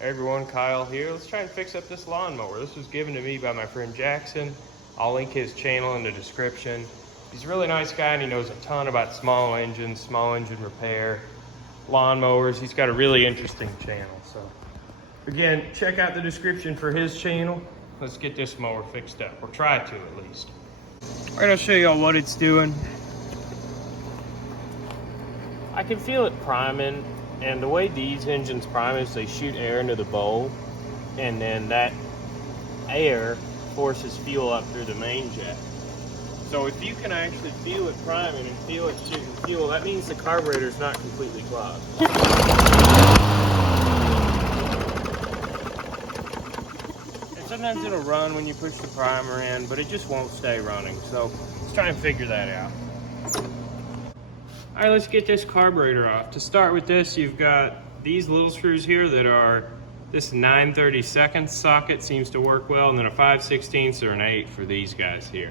Hey everyone, Kyle here. Let's try and fix up this lawnmower. This was given to me by my friend Jackson. I'll link his channel in the description. He's a really nice guy and he knows a ton about small engines, small engine repair, lawnmowers. He's got a really interesting channel. So again, check out the description for his channel. Let's get this mower fixed up, or try to at least. All right, I'll show y'all what it's doing. I can feel it priming. And the way these engines prime is they shoot air into the bowl, and then that air forces fuel up through the main jet. So if you can actually feel it priming and feel it shooting fuel, that means the carburetor's not completely clogged. And sometimes it'll run when you push the primer in, but it just won't stay running. So let's try and figure that out. All right, let's get this carburetor off. To start with this, you've got these little screws here that are, this 9/32 socket seems to work well, and then a 5/16 or an 8 for these guys here.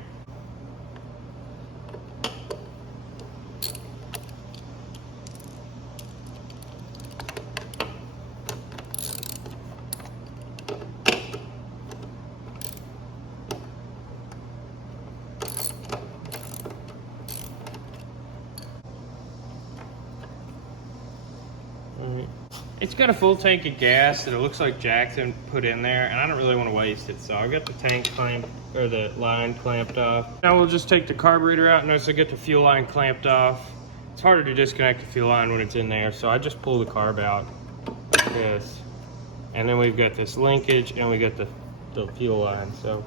It's got a full tank of gas that it looks like Jackson put in there, and I don't really want to waste it, so I've got the tank clamped, or the line clamped off. Now we'll just take the carburetor out. Notice I get the fuel line clamped off. It's harder to disconnect the fuel line when it's in there, so I just pull the carb out like this. And then we've got this linkage, and we got the fuel line. So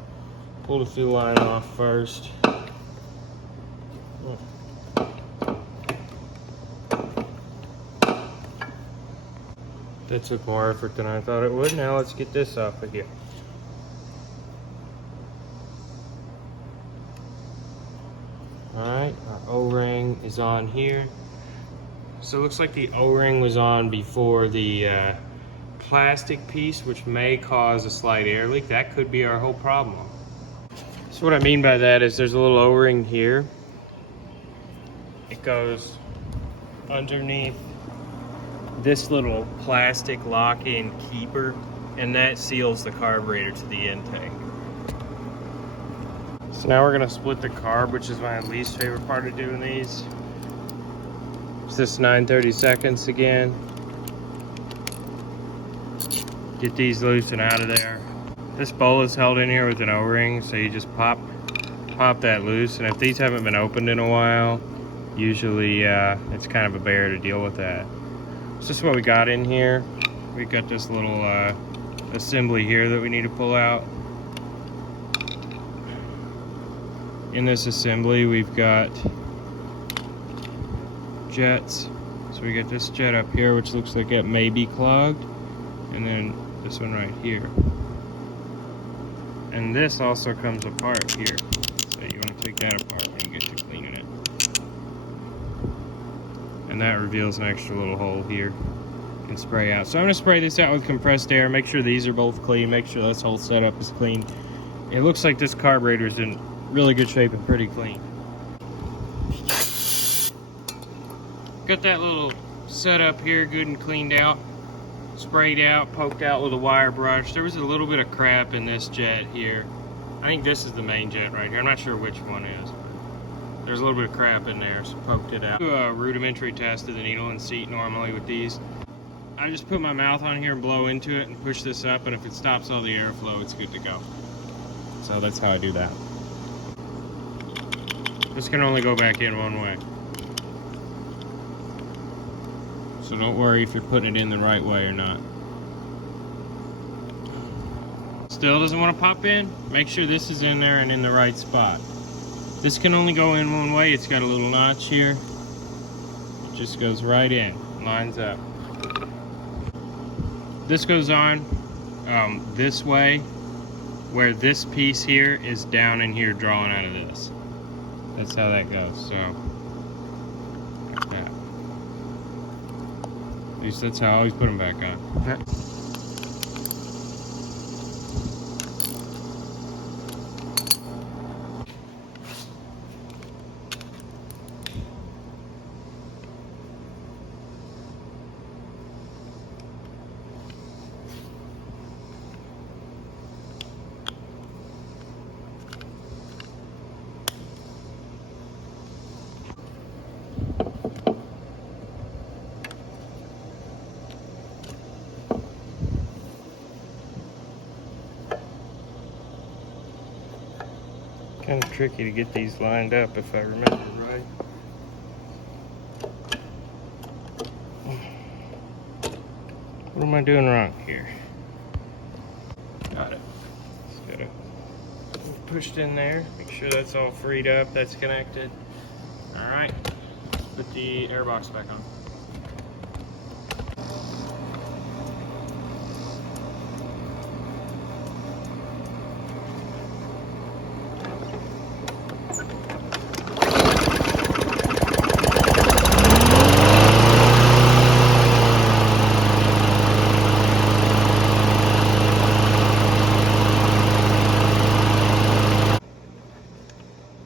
pull the fuel line off first. That took more effort than I thought it would. Now let's get this off of here. Alright, our O-ring is on here. So it looks like the O-ring was on before the plastic piece, which may cause a slight air leak. That could be our whole problem. So what I mean by that is there's a little O-ring here. It goes underneath this little plastic lock-in keeper, and that seals the carburetor to the intake. So now we're gonna split the carb, which is my least favorite part of doing these. It's this 9/32 again. Get these loose and out of there. This bowl is held in here with an O-ring, so you just pop that loose, and if these haven't been opened in a while, usually it's kind of a bear to deal with that. So this is what we got in here. We got this little assembly here that we need to pull out. In this assembly, we've got jets. So we got this jet up here, which looks like it may be clogged, and then this one right here. And this also comes apart here. So you want to take that apart when you get to cleaning it. And that reveals an extra little hole here. You can spray out. So I'm going to spray this out with compressed air. Make sure these are both clean. Make sure this whole setup is clean. It looks like this carburetor is in really good shape and pretty clean. Got that little setup here good and cleaned out. Sprayed out, poked out with a wire brush. There was a little bit of crap in this jet here. I think this is the main jet right here. I'm not sure which one is. There's a little bit of crap in there, so poked it out. Do a rudimentary test of the needle and seat normally with these. I just put my mouth on here and blow into it and push this up, and if it stops all the airflow, it's good to go. So that's how I do that. This can only go back in one way. So don't worry if you're putting it in the right way or not. Still doesn't want to pop in? Make sure this is in there and in the right spot. This can only go in one way. It's got a little notch here. It just goes right in, lines up. This goes on this way, where this piece here is down in here drawing out of this. That's how that goes, so. Like that. At least that's how I always put them back on. Kind of tricky to get these lined up if I remember right. What am I doing wrong here? Got it. Just gotta push it in there. Make sure that's all freed up. That's connected. All right. Put the airbox back on.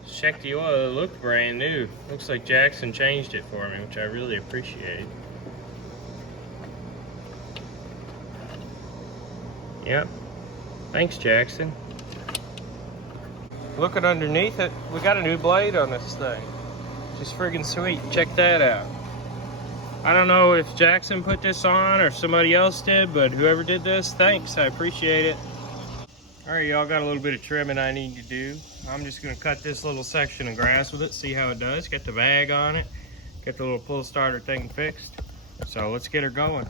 Check the oil, it looked brand new. Looks like Jackson changed it for me, which I really appreciate. Yep. Thanks, Jackson. Looking underneath it, we got a new blade on this thing. Just friggin' sweet. Check that out. I don't know if Jackson put this on or somebody else did, but whoever did this, thanks. I appreciate it. Alright, y'all, got a little bit of trimming I need to do. I'm just going to cut this little section of grass with it, see how it does. Get the bag on it, get the little pull starter thing fixed. So let's get her going.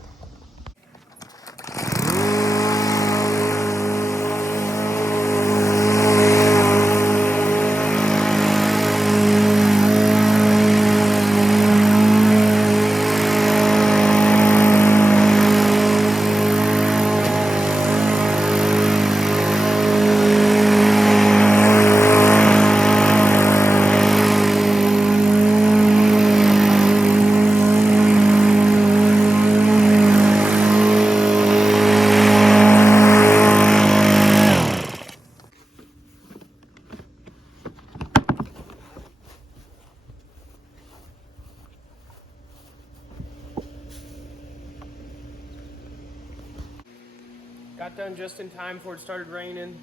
Got done just in time before it started raining.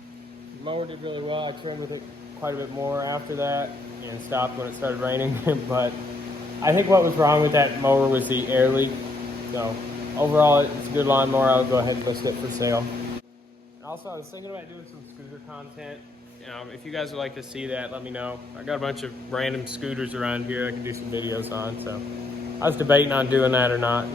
The mower did really well. I trimmed with it quite a bit more after that and stopped when it started raining. But I think what was wrong with that mower was the air leak. So overall, it's a good lawnmower. I'll go ahead and list it for sale. Also, I was thinking about doing some scooter content. If you guys would like to see that, let me know. I got a bunch of random scooters around here I can do some videos on. So I was debating on doing that or not,